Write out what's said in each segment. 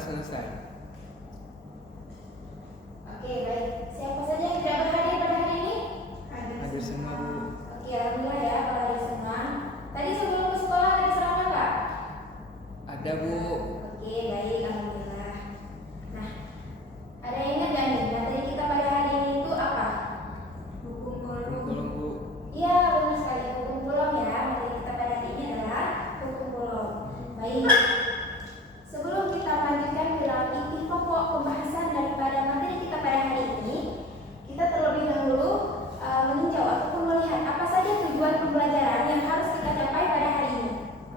selesai. Oke, baik. Siapa saja yang tidak berhadir pada hari ini? Hadir semua, Bu. Oke, alhamdulillah ya kalau hadir semua. Tadi sebelum ke sekolah ada serangga nggak? Ada, Bu. Oke, baik, alhamdulillah. Nah, ada yang ingat nggak nih? Materi kita pada hari ini itu apa? Hukum kolom, Bu. Iya, benar sekali, hukum kolom ya. Materi kita pada hari ini adalah hukum kolom. Baik. Sebelum kita melanjutkan ke dalam inti pokok pembahasan daripada materi kita pada hari ini, kita terlebih dahulu meninjau ataupun melihat apa saja tujuan pembelajaran yang harus kita capai pada hari ini.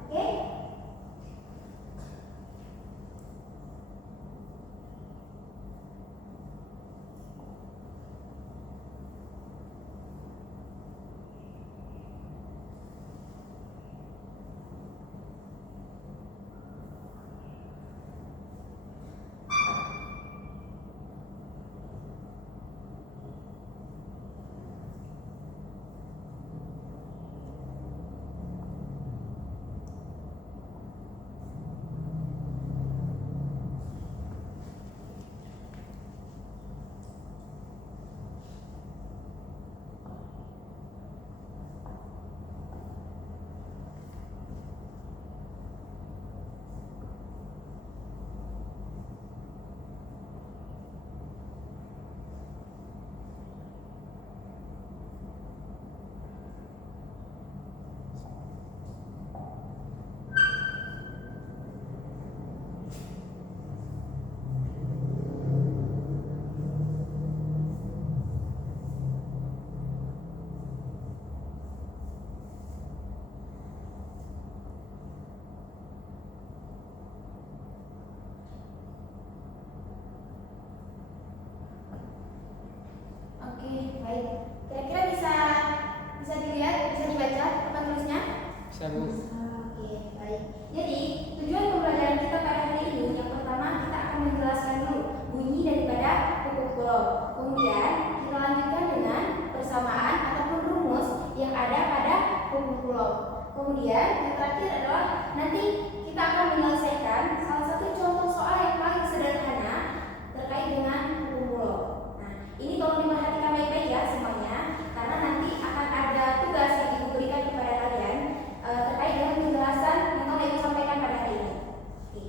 Oke? Oke, baik. Kira-kira bisa dilihat, bisa dibaca papan tulisnya? Bisa, Bu. Oke, baik. Jadi, tujuan pembelajaran kita pada hari ini yang pertama kita akan menjelaskan dulu bunyi daripada hukum kolom. Kemudian kita lanjutkan dengan persamaan ataupun rumus yang ada pada hukum kolom. Kemudian yang terakhir adalah nanti kita akan menyelesaikan salah satu contoh soal yang paling sederhana terkait dengan hukum kolom. Nah, ini tolong diperhatikan baik-baik ya semuanya, karena nanti akan ada tugas yang Ibu berikan kepada kalian terkait dengan penjelasan yang telah Ibu sampaikan pada hari ini. Oke.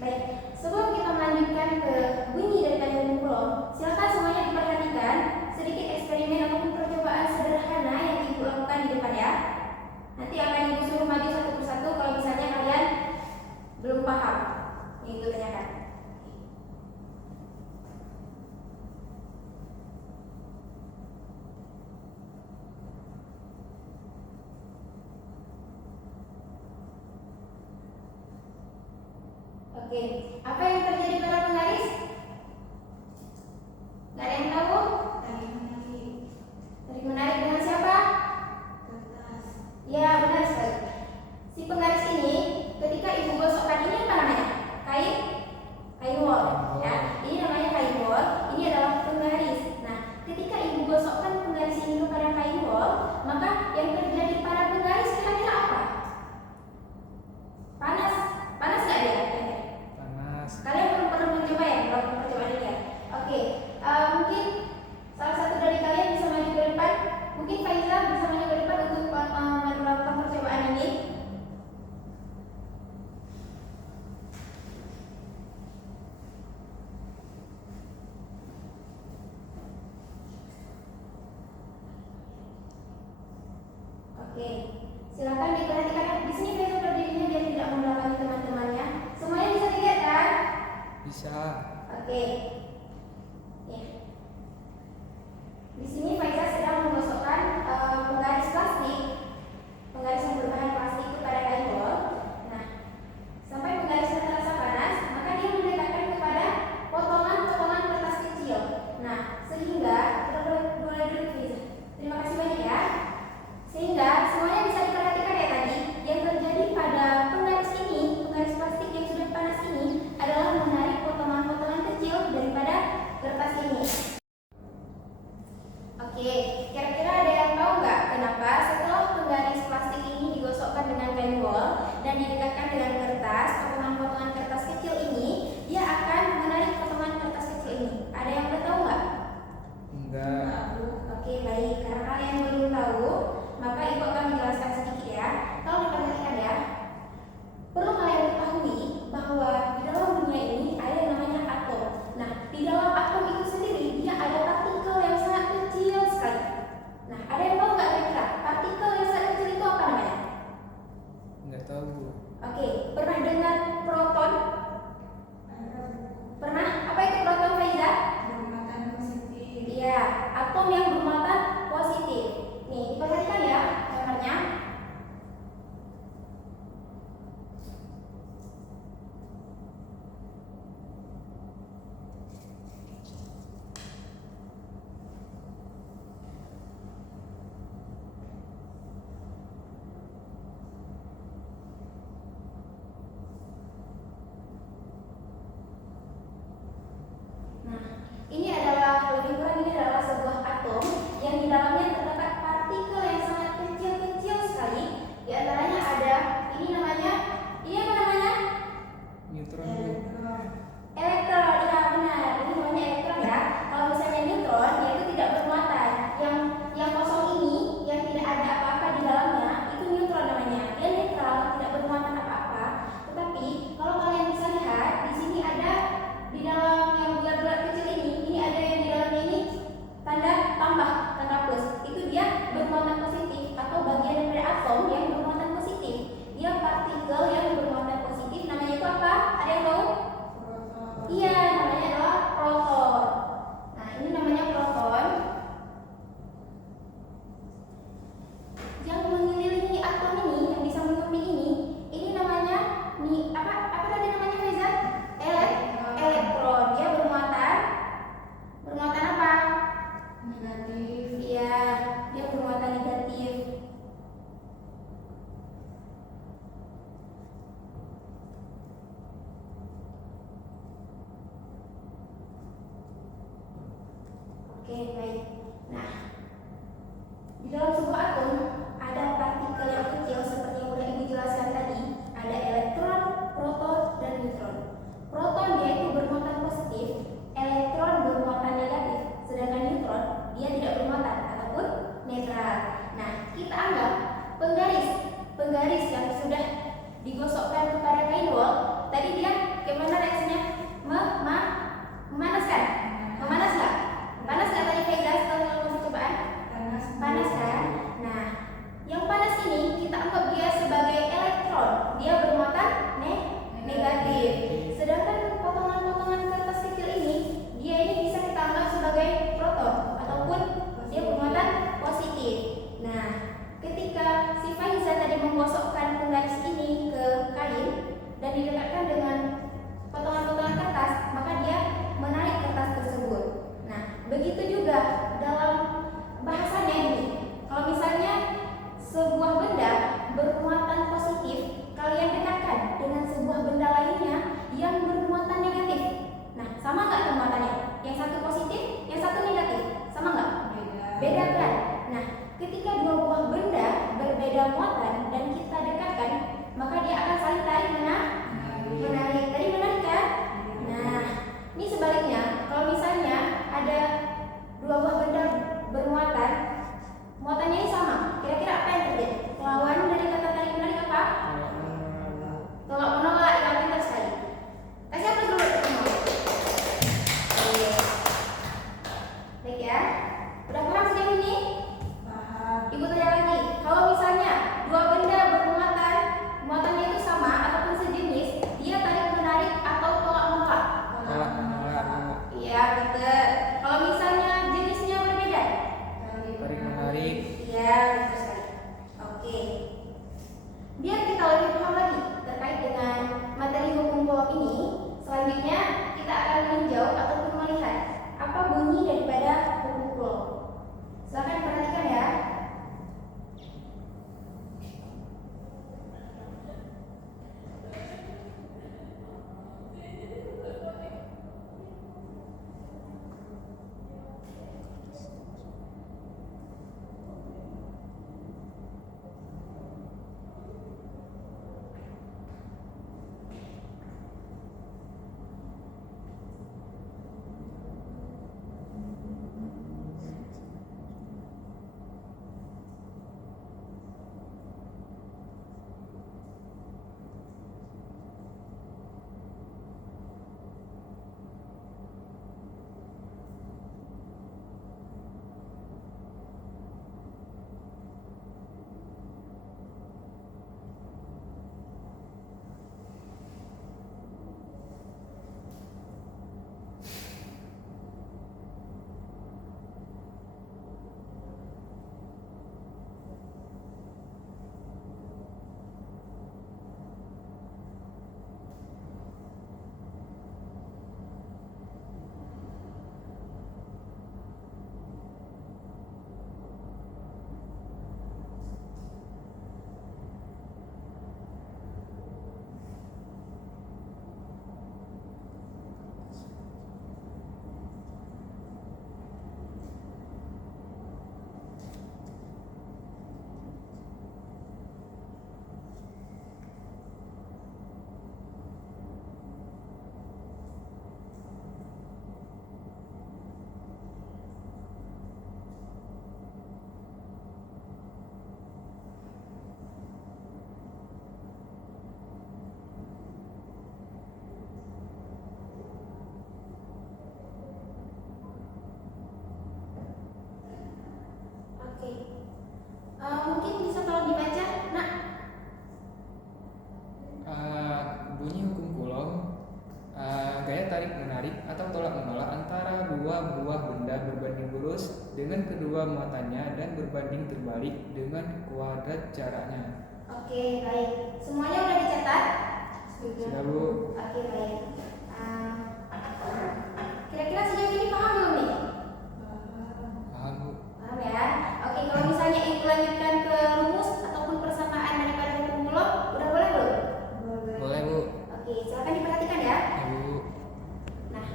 Baik, sebelum kita melanjutkan ke bunyi daripada hukum kolom, silakan semuanya diperhatikan sedikit eksperimen ataupun percobaan sederhana yang Ibu lakukan di depan ya. Nanti akan Ibu suruh maju satu persatu kalau misalnya kalian belum paham yang Ibu tanyakan. Oke, apa yang terjadi pada penggaris? Nggak ada yang tahu? Tarik menarik dengan siapa? Kertas. Ya, benar sekali. Si penggaris ini, ketika Ibu gosokkan, ini apa namanya? Kain wol. Ya, ini namanya kain wol. Ini adalah penggaris. Nah, ketika Ibu gosokkan penggaris ini kepada kain wol, maka yang terjadi pada penggaris kira-kira apa? Panas nggak dia? Panas. Kalian perlu mencoba ya melakukan percobaan ini ya. Oke, mungkin salah satu dari kalian bisa maju ke depan. Mungkin Faiza bisa maju ke depan untuk melakukan percobaan ini. Oke, silakan diperhatikan. Di sini Faiza berdirinya biar tidak membelakangi teman-temannya. Semuanya bisa dilihat kan? Bisa. Oke. Ya. Di sini Faiza sedang menggosokkan penggaris plastik, penggaris yang berbahan plastik kepada kain wol. Nah, sampai penggarisnya terasa panas, maka dia mendekatkan kepada potongan-potongan kertas kecil. Nah, sehingga kita boleh duduk Faiza. Terima kasih banyak ya. Sehingga semuanya bisa diperhatikan ya tadi. Yang terjadi pada penggaris ini, penggaris plastik yang sudah panas ini adalah menarik potongan-potongan kecil daripada kertas ini. Oke, kira-kira ada yang tahu nggak kenapa setelah penggaris plastik ini digosokkan dengan kain wol dan didekatkan dengan kertas, potongan-potongan kertas kecil ini ada yang udah tahu nggak? Enggak. Oke, baik. Karena kalian belum tahu, maka ibu akan menjelaskan sedikit ya. Kalau diperhatikan ya, perlu kalian ketahui bahwa di dalam dunia ini ada yang namanya atom. Nah, di dalam atom itu sendiri dia ada partikel yang sangat kecil sekali. Nah, ada yang tahu nggak kira-kira partikel yang sangat kecil itu apa namanya? Enggak tahu, Bu. Oke, pernah dengar proton? Pernah? Apa itu proton, Faiza? Bermuatan positif. Iya, atom yang bermuatan positif. Nih, perhatikan ya gambarnya. Nah, ini adalah lebih kurang ini adalah sebuah atom yang di dalamnya terdapat partikel yang sangat kecil-kecil sekali. Di antaranya ada ini namanya, ini apa namanya? Neutron, Bu. Elektron. Ya benar, ini namanya elektron ya. Kalau misalnya neutron, dia itu tidak bermuatan. Yang kosong ini, yang tidak ada apa-apa di dalamnya, itu neutron namanya. Dia netral, tidak bermuatan apa-apa. Tetapi kalau kalian bisa lihat, di sini ada di dalam yang bulat-bulat kecil ini ada yang di dalamnya ini tanda tambah, tanda plus. Itu dia bermuatan positif atau bagian dari atom yang bermuatan positif. Dia partikel yang bermuatan positif. Namanya itu apa? Ada yang tahu? Iya, namanya adalah proton. Nah, ini namanya proton. Yang mengelilingi atom ini, yang bisa menutupi ini namanya apa tadi namanya, Faiza? Elektron. Dia bermuatan apa? Negatif. Iya, dia bermuatan negatif. Oke, baik. Nah, di dalam sebuah atom ada partikel yang kecil seperti yang sudah Ibu jelaskan tadi. Ada elektron, proton, dan neutron. Proton dia itu bermuatan positif, elektron bermuatan negatif, sedangkan neutron dia tidak bermuatan ataupun netral. Nah, kita anggap penggaris yang sudah digosokkan kepada kain wol, tadi dia bagaimana reaksinya? Memanaskan? Memanas nggak? Panas nggak tadi Faiza setelah melakukan percobaan? Panas kan? Nah, yang panas ini kita anggap dia sebagai elektron. Dia bermuatan negatif. Sedangkan potongan-potongan kertas kecil ini, dia ini bisa kita anggap sebagai proton ataupun dia bermuatan positif. Nah, ketika si Faiza tadi menggosokkan penggaris ini ke kain dan didekatkan dengan potongan-potongan kertas, maka dia menarik kertas tersebut. Nah, begitu juga dalam bahasanya ini. Kalau misalnya sebuah benda bermuatan positif, kalian dekatkan dengan sebuah benda lainnya yang bermuatan negatif. Nah, sama nggak muatannya? Yang satu positif, yang satu negatif, sama nggak? Beda kan? Nah, ketika dua buah benda berbeda muatan dan kita dekatkan, maka dia akan saling tarik menarik. Tadi menarik kan? Nah, ini sebaliknya. Kalau misalnya ada dua buah benda bermuatan, muatannya ini sama. Kira-kira apa yang terjadi? Lawan dari kata tarik menarik apa? Tolak menolak. Ya, pintar sekali. Kasih apa dulu? Oke. Baik ya. Udah paham sejauh ini? Paham. Ibu tanya lagi. Kalau misalnya dua dengan kedua muatannya dan berbanding terbalik dengan kuadrat jaraknya. Oke, baik. Semuanya udah dicatat? Sudah, Bu. Oke, baik. Kira-kira sejauh ini paham belum nih? Paham, Bu. Paham ya? Oke, kalau misalnya ibu lanjutkan ke rumus ataupun persamaan daripada hukum Coulomb, udah boleh belum? Boleh, Bu. Oke, silakan diperhatikan ya. Ya, Bu. Nah,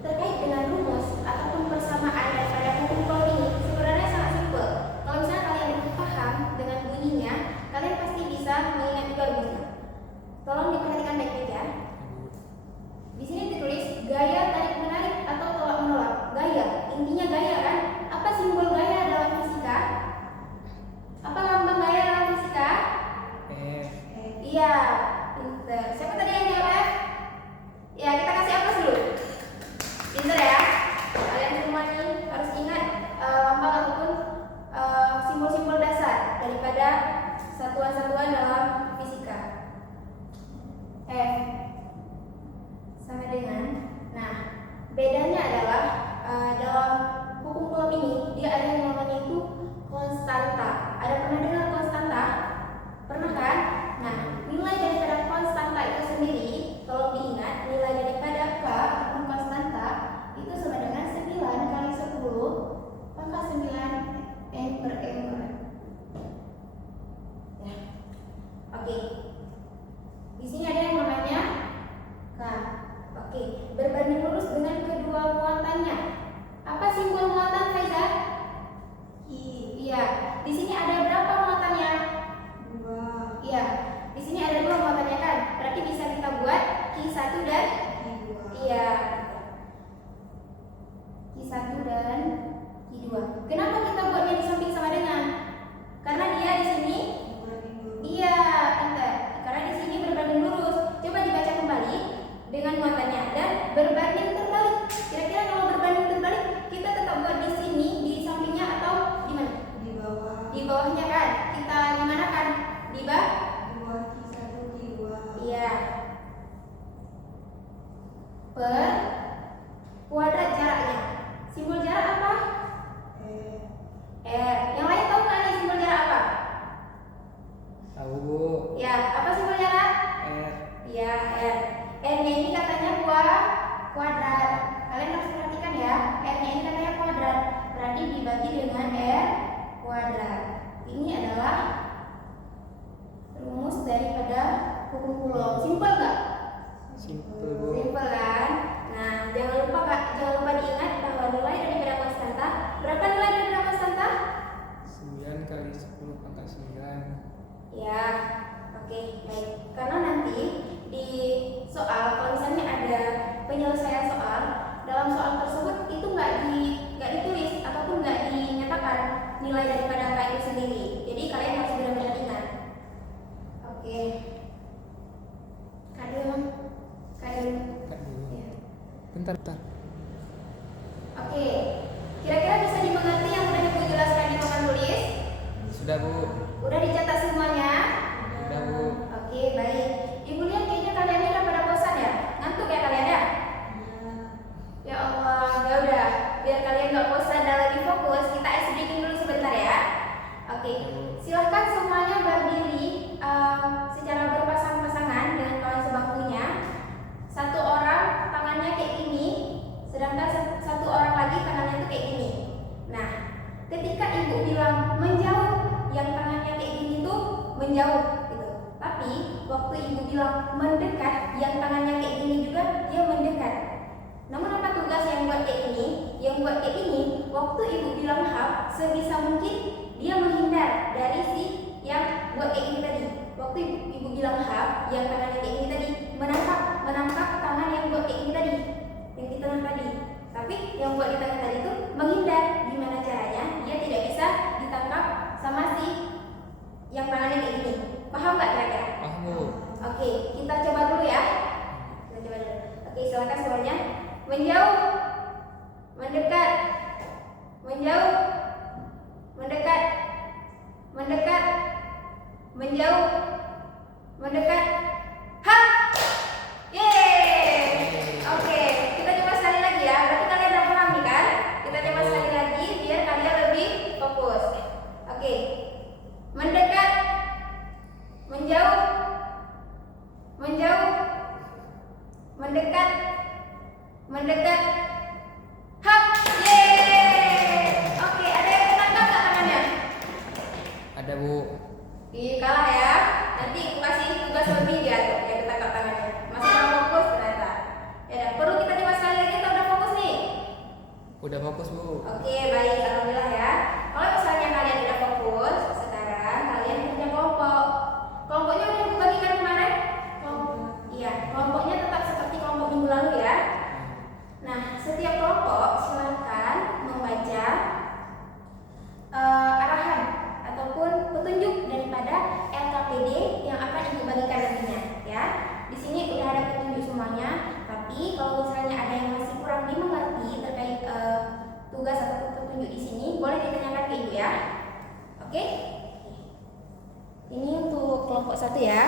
terkait dengan rumus ataupun persamaan daripada hukum Coulomb ini sebenarnya sangat simpel. Kalau misalnya kalian paham dengan bunyinya, kalian pasti bisa mengingat juga rumusnya. Tolong diperhatikan baik-baik ya. Di sini ditulis gaya tarik menarik atau tolak menolak. Gaya, intinya gaya kan? Apa simbol gaya dalam fisika? Apa lambang gaya dalam fisika? Iya, pinter. Siapa tadi yang jawab F? Ya, kita kasih aplaus dulu. Pinter ya. Kalian semua nih harus ingat lambang ataupun simbol-simbol dasar daripada satuan-satuan dalam fisika. F sama dengan, nah bedanya adalah dalam hukum Coulomb ini dia ada yang namanya itu konstanta. Ada pernah dengar konstanta? Pernah kan? Nah, nilai daripada konstanta itu sendiri, tolong diingat, nilai daripada K ataupun konstanta itu sama dengan 9 kali 10 pangkat 9 N per M. Ya. Oke. Di sini ada yang namanya K. Oke, berbanding lurus dengan kedua muatannya. Apa simbol muatan, Faiza? Iya. Di sini ada berapa muatannya? 2. Iya. Di sini ada 2 muatannya kan? Berarti bisa kita buat Q1 dan iya. Q1 dan Q2. Kenapa kita buatnya di samping sama dengan? Karena dia di sini iya, pintar. Karena di sini berbanding lurus. Coba dibaca kembali dengan muatannya dan berbanding terbalik. Kira-kira kalau berbanding terbalik kita tetap buat di sini di sampingnya atau di mana? Di bawah. Di bawahnya kan? Kita di mana kan? Di bawah? Di bawah Q1 Q2. Iya. Per kuadrat jaraknya. Simbol jarak apa? R. Yang lain tahu nggak nih simbol jarak apa? Tahu, Bu. Ya, apa simbol jarak? R. Ya, R. R-nya ini katanya kuadrat. Kalian harus perhatikan ya. R-nya ini katanya kuadrat. Berarti dibagi dengan R kuadrat. Ini adalah rumus daripada hukum Coulomb. Simpel nggak? Simple, Bu. Simpel kan? Nah, jangan lupa diingat bahwa nilai daripada konstanta. Berapa nilai daripada konstanta? 9 kali 10 pangkat 9. Ya, oke, baik. Karena nanti di soal, kalau misalnya ada penyelesaian soal, dalam soal tersebut itu nggak ditulis ataupun nggak dinyatakan nilai daripada angka itu sendiri. Jadi kalian harus benar-benar ingat. Oke. Kadang. Kat dulu. Ya. Bentar. Oke. Kira-kira bisa dimengerti yang sudah Ibu jelaskan di papan tulis? Sudah, Bu. Udah dicatat semuanya? Sudah, Bu. Oke, baik. Ibu lihat kayaknya kalian ini udah pada bosan ya? Ngantuk ya kalian ya? Ya Allah, ya udah. Biar kalian nggak bosan dan lebih fokus, kita ice breaking dulu sebentar ya. Oke, silahkan semuanya berdiri secara berpasang-pasangan dengan kawan sebangkunya. Satu orang tangannya kayak gini, sedangkan satu orang lagi tangannya tuh kayak gini. Nah, ketika ibu bilang menjauh, yang tangannya kayak gini tuh menjauh gitu. Tapi waktu ibu bilang mendekat, yang tangannya kayak gini juga dia mendekat. Namun apa tugas yang buat kayak gini? Yang buat kayak gini, waktu ibu bilang hap, sebisa mungkin dia menghindar dari si yang buat kayak gini tadi. Waktu ibu bilang hap, yang tangannya kayak gini tadi menangkap tangan yang buat kayak gini tadi, yang di tengah tadi. Tapi yang buat di tengah tadi itu menghindar. Gimana caranya? Dia tidak bisa ditangkap sama si yang tangannya kayak gini. Paham nggak kira-kira? Paham, Bu. Oke, kita coba dulu ya. Kita coba dulu. Oke, silakan semuanya. Menjauh, mendekat, menjauh, mendekat, mendekat, menjauh, mendekat. Ha! Yeay! Oke, kita coba sekali lagi ya. Berarti kalian udah paham nih kan? Kita coba sekali lagi biar kalian boleh ditanyakan ke ibu ya. Oke? Ini untuk kelompok 1 ya.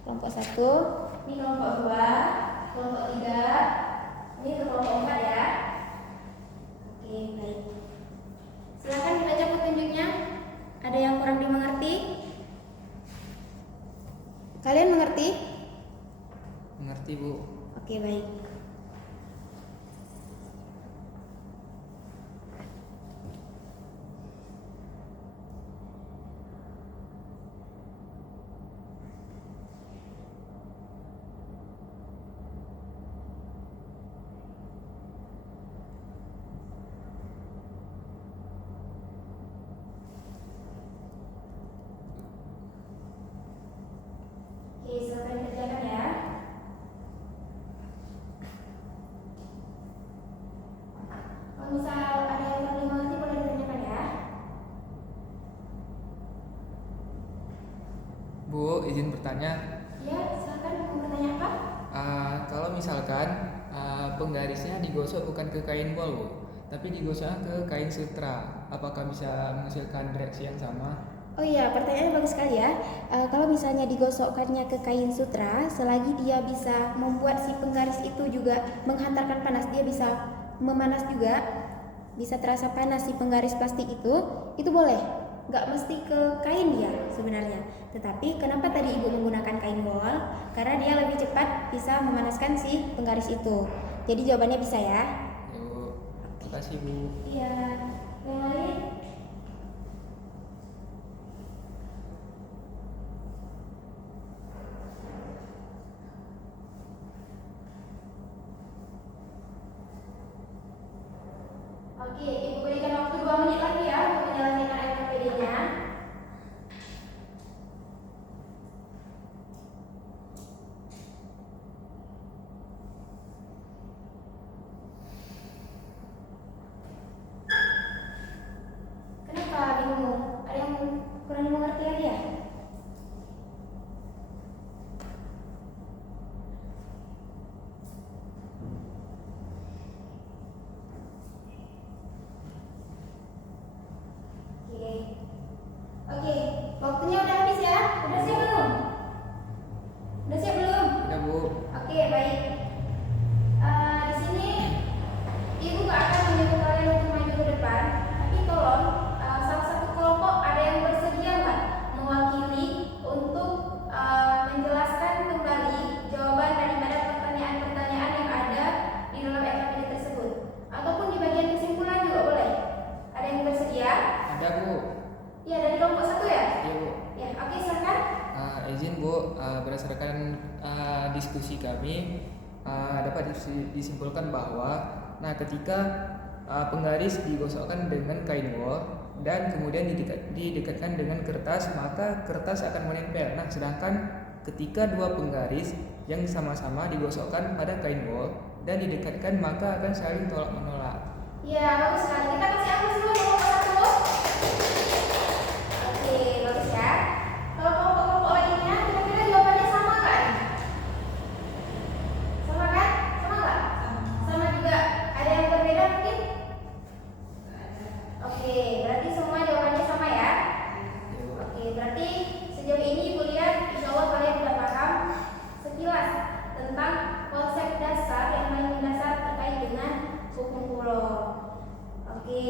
Kelompok 1, ini kelompok 2, kelompok 3, ini untuk kelompok 4 ya. Oke, baik. Silakan dibaca petunjuknya. Ada yang kurang dimengerti? Kalian mengerti? Mengerti, Bu. Oke, baik. Oke, silakan dikerjakan ya. Kalau misal ada yang kurang dimengerti boleh ditanyakan ya. Bu, izin bertanya. Ya, silakan mau bertanya apa? Kalau misalkan penggarisnya digosok bukan ke kain wol, Bu, tapi digosok ke kain sutra, apakah bisa menghasilkan reaksi yang sama? Oh iya, pertanyaannya bagus sekali ya. Kalau misalnya digosokkannya ke kain sutra, selagi dia bisa membuat si penggaris itu juga menghantarkan panas, dia bisa memanas juga, bisa terasa panas si penggaris plastik itu boleh. Nggak mesti ke kain dia sebenarnya. Tetapi kenapa tadi ibu menggunakan kain wol? Karena dia lebih cepat bisa memanaskan si penggaris itu. Jadi jawabannya bisa ya. Ya, Bu. Makasih, Bu. Iya. Yang lain? Oke, ibu berikan waktu 2 menit lagi ya untuk menyelesaikan LKPD-nya. Kenapa bingung? Ada yang kurang dimengerti lagi ya? Oke. Oke, waktunya udah habis ya. Udah siap belum? Udah siap belum? Ya, Bu. Oke, baik. Di sini ibu gak akan menyuruh kalian untuk maju ke depan, tapi tolong salah satu kelompok ada yang bersedia nggak mewakili untuk menjelaskan kembali jawaban daripada pertanyaan-pertanyaan yang ada di dalam LKPD tersebut, ataupun di bagian kesimpulan juga boleh. Ada yang bersedia? Ada, Bu. Ya, dari kelompok 1 ya? Iya, Bu. Ya, oke, silakan. Izin, Bu, berdasarkan diskusi kami dapat disimpulkan bahwa ketika penggaris digosokkan dengan kain wol dan kemudian didekatkan dengan kertas, maka kertas akan menempel. Nah, sedangkan ketika dua penggaris yang sama-sama digosokkan pada kain wol dan didekatkan, maka akan saling tolak menolak. Ya, bagus sekali. Kita kasih aplaus dulu untuk kelompok 1. Oke, bagus ya. Kalau kelompok-kelompok lainnya, kira-kira jawabannya sama kan? Sama kan? Sama nggak? Sama juga. Ada yang berbeda mungkin? Oke, berarti semua jawabannya sama ya? Oke, berarti sejauh ini ibu lihat, insya Allah kalian sudah paham sekilas tentang konsep dasar yang paling mendasar terkait dengan hukum pulau. Oke,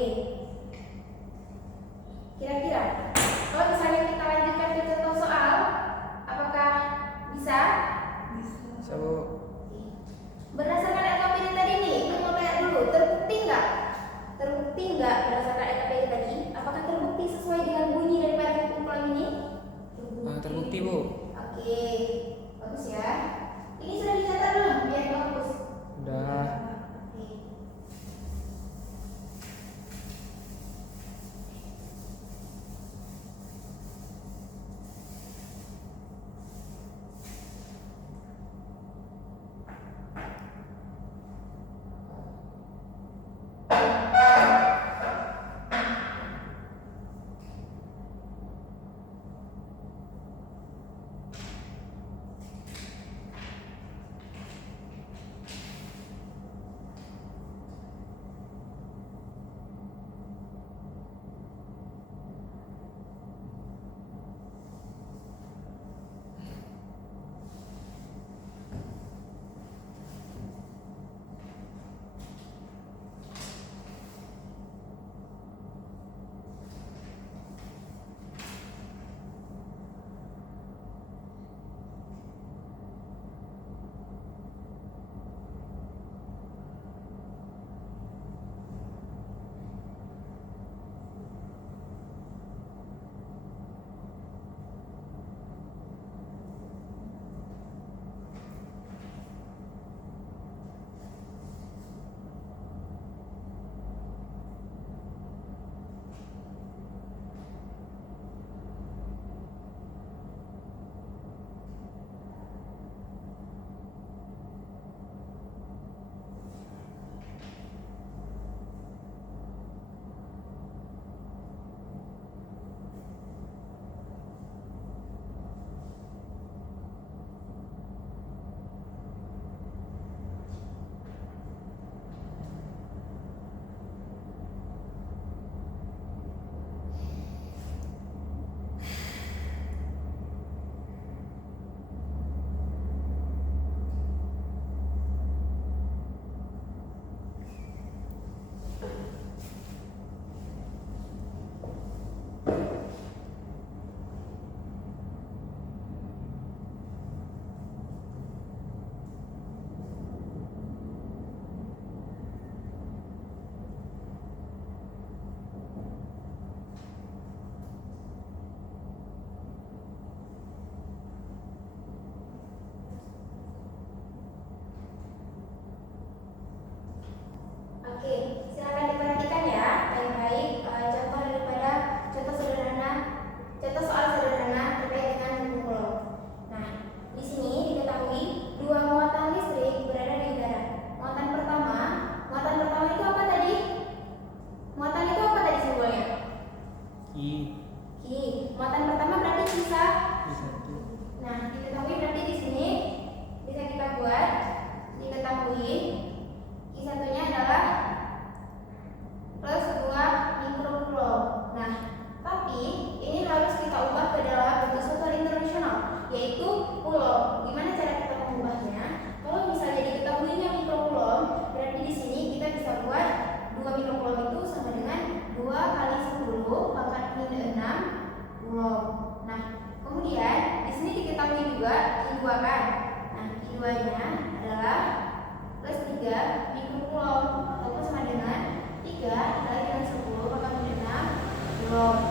belum.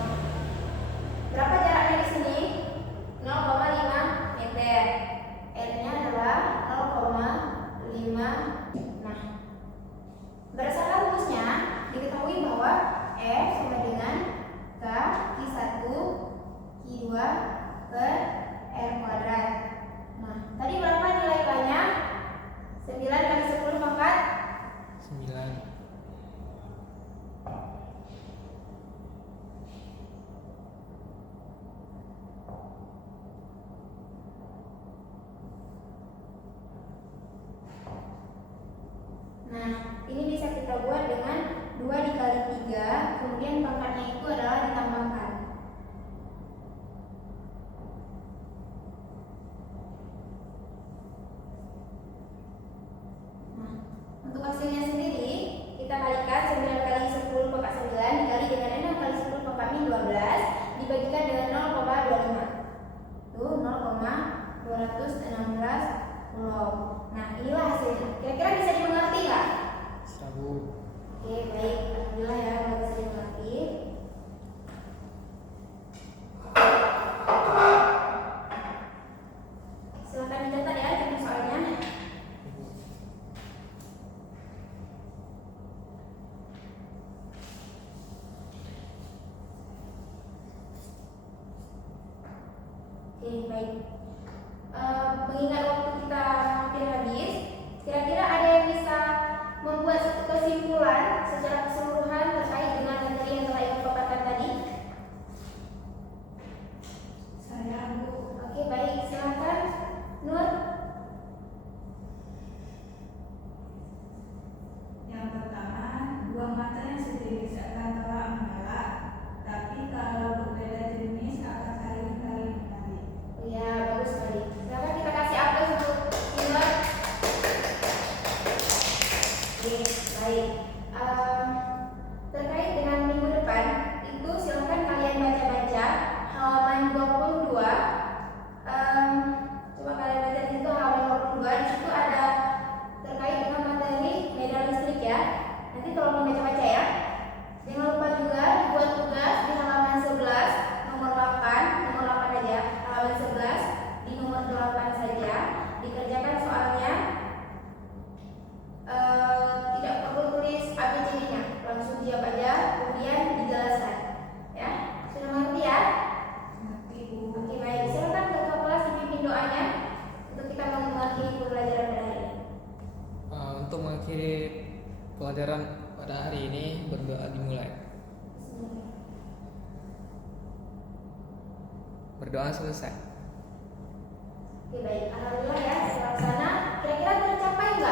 Berapa jaraknya di sini? 0,5 meter. R-nya adalah 0,5. Nah, berdasarkan rumusnya diketahui bahwa F sama dengan K Q1 Q2 per R kuadrat. Nah, tadi berapa nilai K-nya? 9 kali 10 pangkat 9. Nah, ini bisa kita buat dengan 2 dikali 3, kemudian pangkatnya itu adalah ditambahkan. Nah, untuk hasilnya sendiri, kita kalikan 9 kali 10 pangkat 9 dikali dengan 6 kali 10 pangkat min 12 dibagikan dengan 0,25. Itu 0,216 coulomb. Nah, inilah hasilnya. Kira-kira bisa dimengerti nggak? Serabu. Oke, baik. Alhamdulillah ya, udah bisa dimengerti. Silakan dicatat ya contoh soalnya. Oke, baik. Mengingat waktu kita hampir habis, kira-kira ada yang bisa membuat satu kesimpulan secara keseluruhan terkait dengan materi yang telah Ibu paparkan tadi? Saya, Bu. Oke, baik. Silakan, Nur. Yang pertama, dua mata yang sejenis akan telah menyala, tapi kalau berbeda jenis akan saling menarik. Oh ya, bagus sekali. Silakan kita kasih aplaus untuk Nur. Oke, baik. Terkait dengan minggu depan, itu silakan kalian baca-baca halaman 22. Coba kalian baca di situ halaman 22. Di situ ada terkait dengan materi medan listrik ya. Nanti tolong dibaca-baca ya. Jangan lupa juga buat tugas di halaman 11 nomor 8, nomor 8 aja. Halaman 11 di nomor 8 saja. Dikerjakan soalnya. Tidak perlu tulis ABCD-nya, langsung jawab aja, kemudian dijelaskan. Ya, sudah mengerti ya? Mengerti, Bu. Oke, baik. Silakan ketua kelas dipimpin doanya untuk kita mengakhiri pembelajaran pada hari ini. Untuk mengakhiri pelajaran pada hari ini, berdoa dimulai. Berdoa selesai. Oke, baik. Alhamdulillah ya, terlaksana. Kira-kira tercapai nggak